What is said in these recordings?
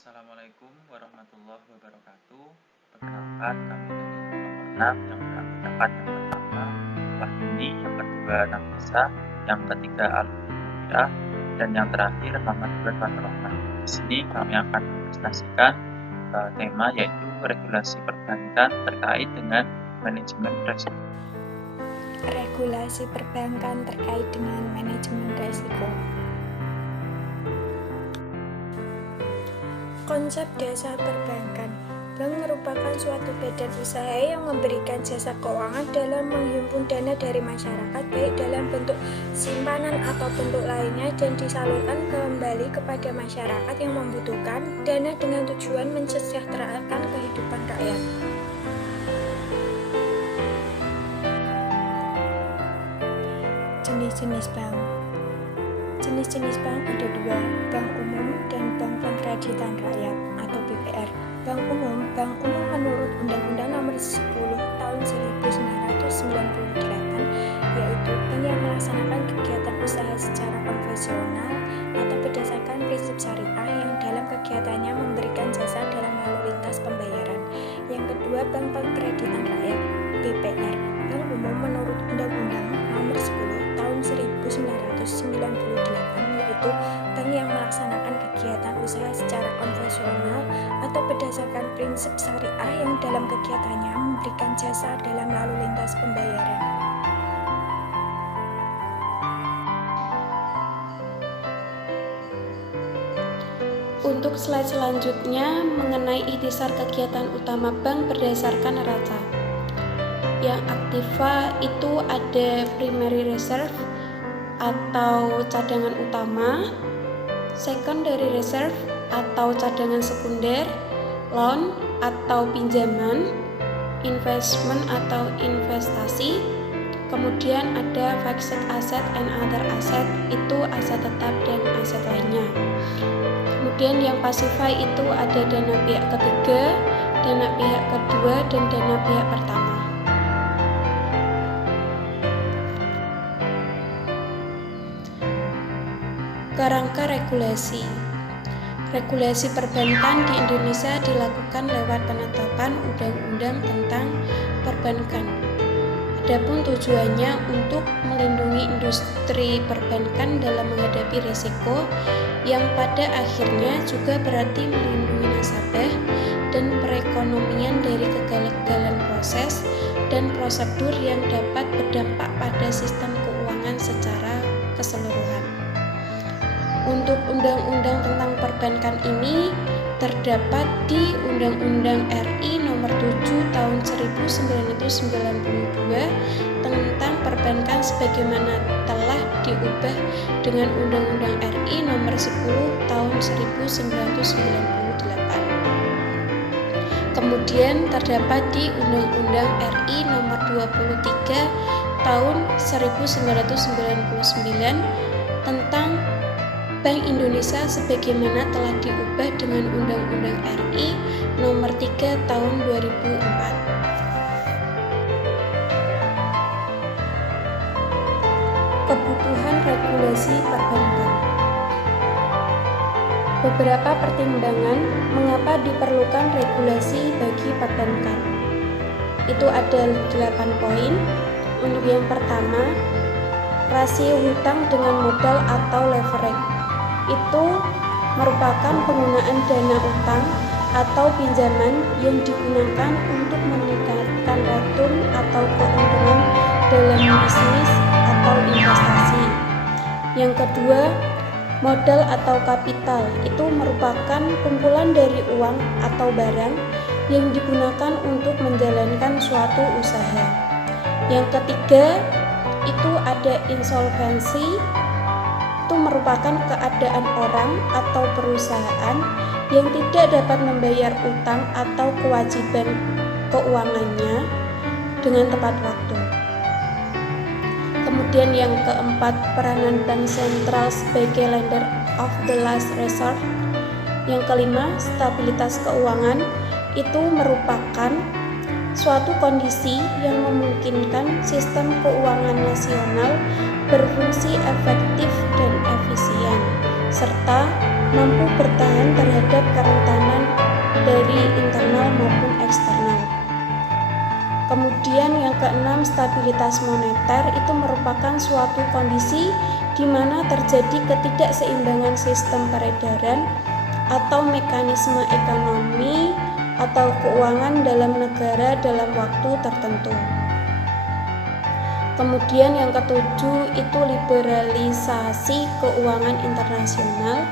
Assalamualaikum warahmatullahi wabarakatuh. Perkenalkan, kami dari nomor 6 yang beranggotakan yang pertama Wahyuni, yang kedua Nafisa, yang ketiga Al-Mufira, dan yang terakhir Muhammad Fathur Rahman. Di sini kami akan mempresentasikan tema yaitu regulasi perbankan terkait dengan manajemen risiko. Regulasi perbankan terkait dengan manajemen risiko. Konsep dasar perbankan. Bank merupakan suatu badan usaha yang memberikan jasa keuangan dalam menghimpun dana dari masyarakat, baik dalam bentuk simpanan atau bentuk lainnya, dan disalurkan kembali kepada masyarakat yang membutuhkan dana dengan tujuan mensejahterakan kehidupan rakyat. Jenis-jenis bank. Jenis-jenis bank ada dua, bank umum dan bank pengkreditan rakyat atau BPR. Bank umum menurut Undang-Undang Nomor 10 Tahun 1998, yaitu bank yang melaksanakan kegiatan usaha secara konvensional atau berdasarkan prinsip syariah yang dalam kegiatannya memberikan jasa dalam lalu lintas pembayaran. Yang kedua, bank pengkreditan rakyat BPR. Bank umum menurut Undang-Undang Nomor 10 Tahun 1998, yaitu bank yang melaksanakan kegiatan usaha secara konvensional atau berdasarkan prinsip syariah yang dalam kegiatannya memberikan jasa dalam lalu lintas pembayaran. Untuk slide selanjutnya mengenai ikhtisar kegiatan utama bank berdasarkan neraca. Yang aktiva itu ada primary reserve atau cadangan utama, secondary reserve atau cadangan sekunder, loan atau pinjaman, investment atau investasi, kemudian ada fixed asset and other asset, itu aset tetap dan aset lainnya. Kemudian yang pasify itu ada dana pihak ketiga, dana pihak kedua, dan dana pihak pertama. Kerangka regulasi. Regulasi perbankan di Indonesia dilakukan lewat penetapan Undang-Undang tentang Perbankan. Adapun tujuannya untuk melindungi industri perbankan dalam menghadapi risiko yang pada akhirnya juga berarti melindungi nasabah dan perekonomian dari kegagalan proses dan prosedur yang dapat berdampak pada sistem keuangan secara keseluruhan. Untuk undang-undang tentang perbankan ini terdapat di Undang-Undang RI Nomor 7 Tahun 1992 tentang perbankan sebagaimana telah diubah dengan Undang-Undang RI Nomor 10 Tahun 1998. Kemudian terdapat di Undang-Undang RI Nomor 23 Tahun 1999 tentang Bank Indonesia sebagaimana telah diubah dengan Undang-Undang RI Nomor 3 Tahun 2004. Kebutuhan regulasi perbankan. Beberapa pertimbangan mengapa diperlukan regulasi bagi perbankan. Itu ada 8 poin. Untuk yang pertama, rasio hutang dengan modal atau leverage. Itu merupakan penggunaan dana utang atau pinjaman yang digunakan untuk meningkatkan return atau keuntungan dalam bisnis atau investasi. Yang kedua, modal atau kapital. Itu merupakan kumpulan dari uang atau barang yang digunakan untuk menjalankan suatu usaha. Yang ketiga, itu ada insolvensi. Itu merupakan keadaan orang atau perusahaan yang tidak dapat membayar utang atau kewajiban keuangannya dengan tepat waktu. Kemudian yang keempat, peranan bank sentral sebagai lender of the last resort. Yang kelima, stabilitas keuangan. Itu merupakan suatu kondisi yang memungkinkan sistem keuangan nasional berfungsi efektif dan efisien, serta mampu bertahan terhadap kerentanan dari internal maupun eksternal. Kemudian yang keenam, stabilitas moneter itu merupakan suatu kondisi di mana terjadi ketidakseimbangan sistem peredaran atau mekanisme ekonomi atau keuangan dalam negara dalam waktu tertentu. Kemudian yang ketujuh itu liberalisasi keuangan internasional.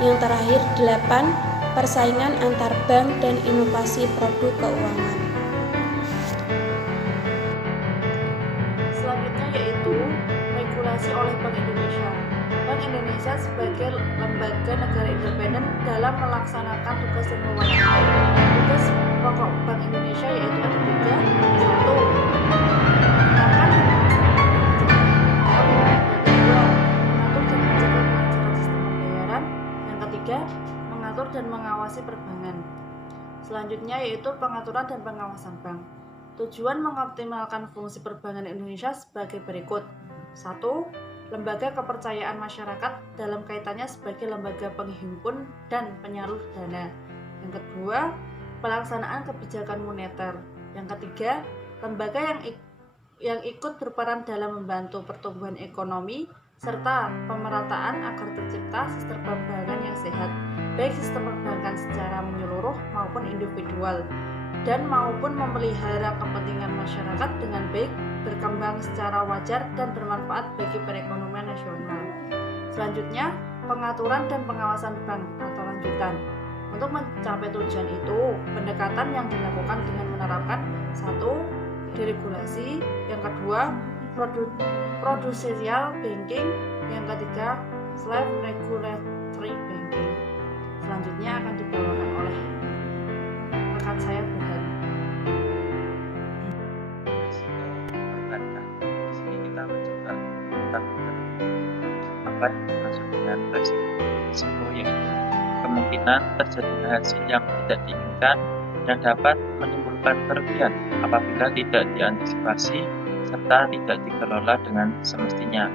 Yang terakhir 8, persaingan antar bank dan inovasi produk keuangan. Selanjutnya yaitu regulasi oleh Bank Indonesia. Bank Indonesia sebagai lembaga negara independen dalam melaksanakan tugas dan wewenang. Tugas pokok Bank Indonesia yaitu ada 3. 1. Mengatur dan mengawasi perbankan. Selanjutnya yaitu pengaturan dan pengawasan bank. Tujuan mengoptimalkan fungsi perbankan Indonesia sebagai berikut. 1. Lembaga kepercayaan masyarakat dalam kaitannya sebagai lembaga penghimpun dan penyalur dana. Yang kedua, pelaksanaan kebijakan moneter. Yang ketiga, lembaga yang ikut berperan dalam membantu pertumbuhan ekonomi serta pemerataan agar tercipta sistem perbankan yang sehat, baik sistem perbankan secara menyeluruh maupun individual, dan maupun memelihara kepentingan masyarakat dengan baik, berkembang secara wajar dan bermanfaat bagi perekonomian nasional. Selanjutnya, pengaturan dan pengawasan bank atau lanjutan. Untuk mencapai tujuan itu, pendekatan yang dilakukan dengan menerapkan 1. Deregulasi, yang kedua prudensial banking, yang ketiga regulatory banking. Selanjutnya akan dibawakan oleh rekan saya Burhan. Perbankan. Di sini kita mencoba apa yang dimaksud dengan resiko. Risiko yaitu kemungkinan terjadinya hasil yang tidak diinginkan yang dapat menimbulkan kerugian apabila tidak diantisipasi serta tidak dikelola dengan semestinya.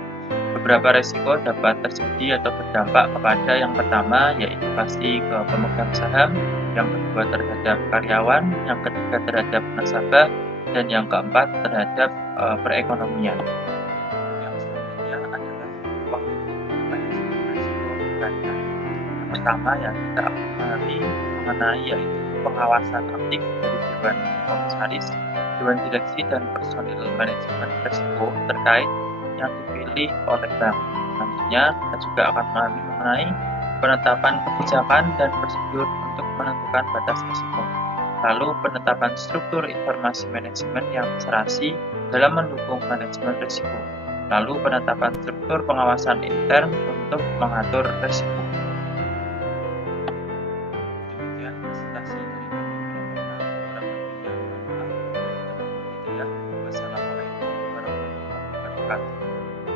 Beberapa risiko dapat terjadi atau berdampak kepada yang pertama yaitu pasti ke pemegang saham, yang kedua terhadap karyawan, yang ketiga terhadap nasabah, dan yang keempat terhadap perekonomian. Yang selanjutnya adalah risiko perbankan. Yang pertama yang kita pahami mengenai yaitu pengawasan aktif dari Dewan Komisaris, Dewan Direksi dan personil manajemen risiko terkait yang dipilih oleh bank. Selanjutnya kita juga akan memahami mengenai penetapan kebijakan dan prosedur untuk menentukan batas risiko. Lalu penetapan struktur informasi manajemen yang serasi dalam mendukung manajemen risiko. Lalu penetapan struktur pengawasan intern untuk mengatur risiko.